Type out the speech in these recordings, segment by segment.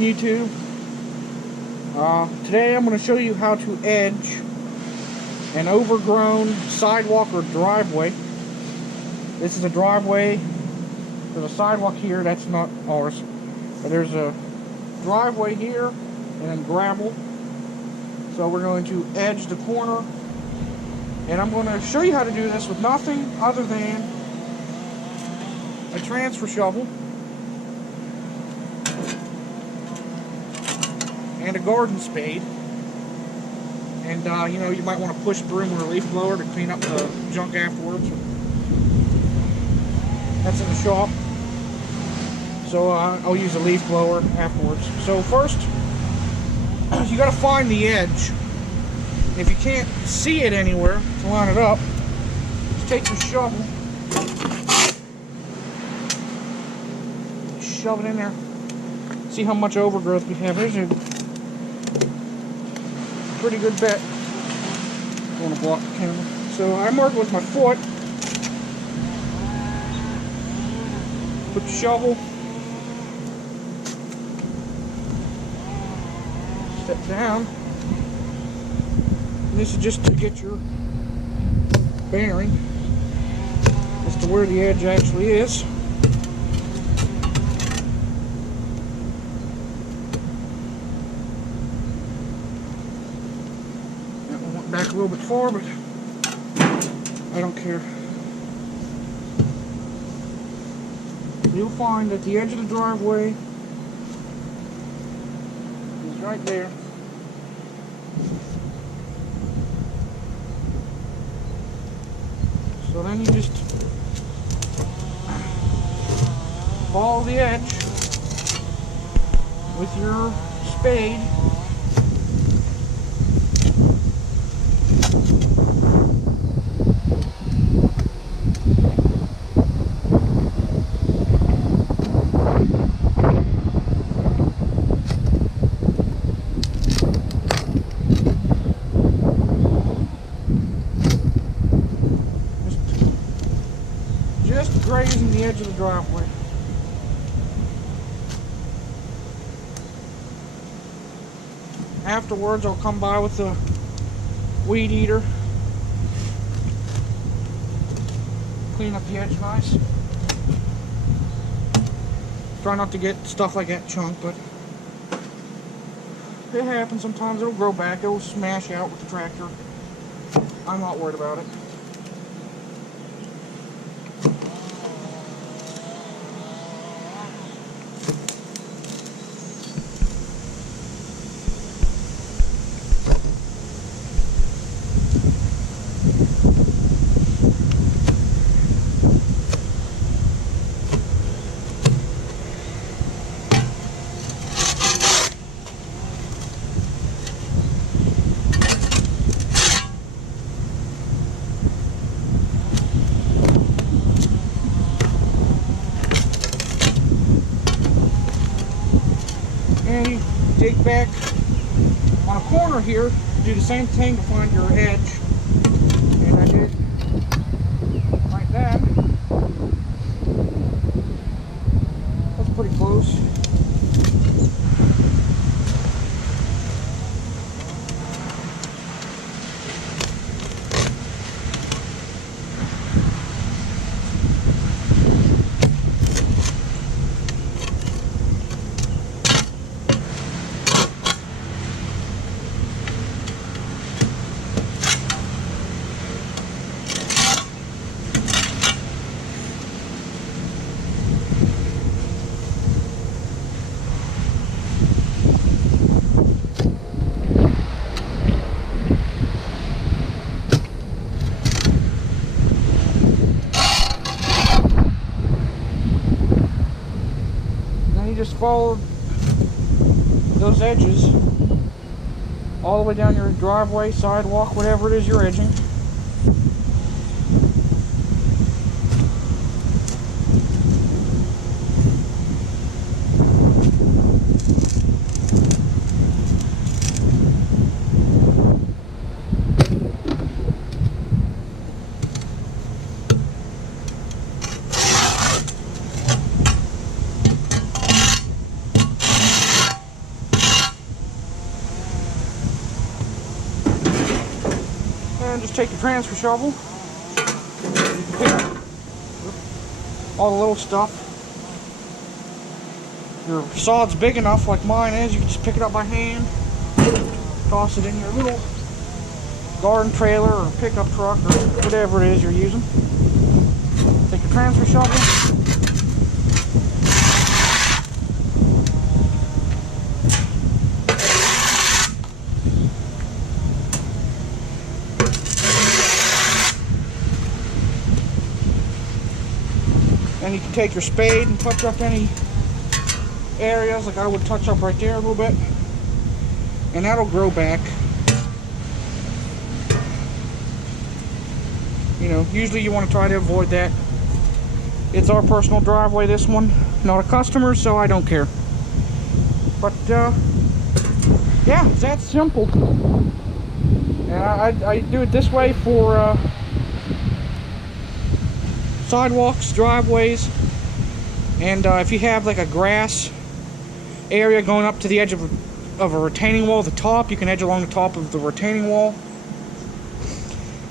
morning, YouTube. Today I'm going to show you how to edge an overgrown sidewalk or driveway. This is a driveway. There's a sidewalk here, that's not ours. But there's a driveway here and then gravel. So we're going to edge the corner. And I'm going to show you how to do this with nothing other than a transfer shovel and a garden spade. And you know, you might want to push broom or a leaf blower to clean up the junk afterwards. That's in the shop. So I'll use a leaf blower afterwards. So first, you got to find the edge. If you can't see it anywhere to line it up, just take your shovel, shove it in there. See how much overgrowth we have. There's a pretty good bit. I want to block the camera. So I mark it with my foot. Put the shovel. Step down. And this is just to get your bearing as to where the edge actually is. That one went back a little bit far, but I don't care. You'll find that the edge of the driveway is right there. So then you just follow the edge with your spade. Just grazing the edge of the driveway. Afterwards, I'll come by with the weed eater. Clean up the edge nice. Try not to get stuff like that chunk, but it happens sometimes. It'll grow back. It'll smash out with the tractor. I'm not worried about it. And you dig back on a corner here, do the same thing to find your edge. And I did like that. That's pretty close. Just follow those edges all the way down your driveway, sidewalk, whatever it is you're edging. then just take your transfer shovel. You can pick up all the little stuff. If your sod's big enough like mine is, you can just pick it up by hand, toss it in your little garden trailer or pickup truck or whatever it is you're using. Take your transfer shovel. And you can take your spade and touch up any areas, like I would touch up right there a little bit, and that'll grow back. You know, usually you want to try to avoid that. It's our personal driveway, this one, not a customer, so I don't care. But yeah, it's that simple. And I do it this way for sidewalks, driveways, and if you have like a grass area going up to the edge of a retaining wall at the top, you can edge along the top of the retaining wall.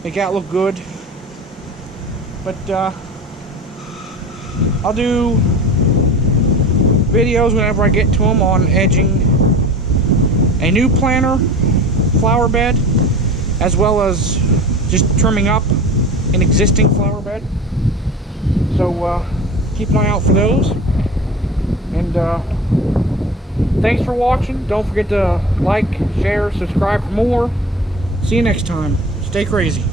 Make that look good. But I'll do videos whenever I get to them on edging a new planter flower bed, as well as just trimming up an existing flower bed. So keep an eye out for those. And thanks for watching. Don't forget to like, share, subscribe for more. See you next time. Stay crazy.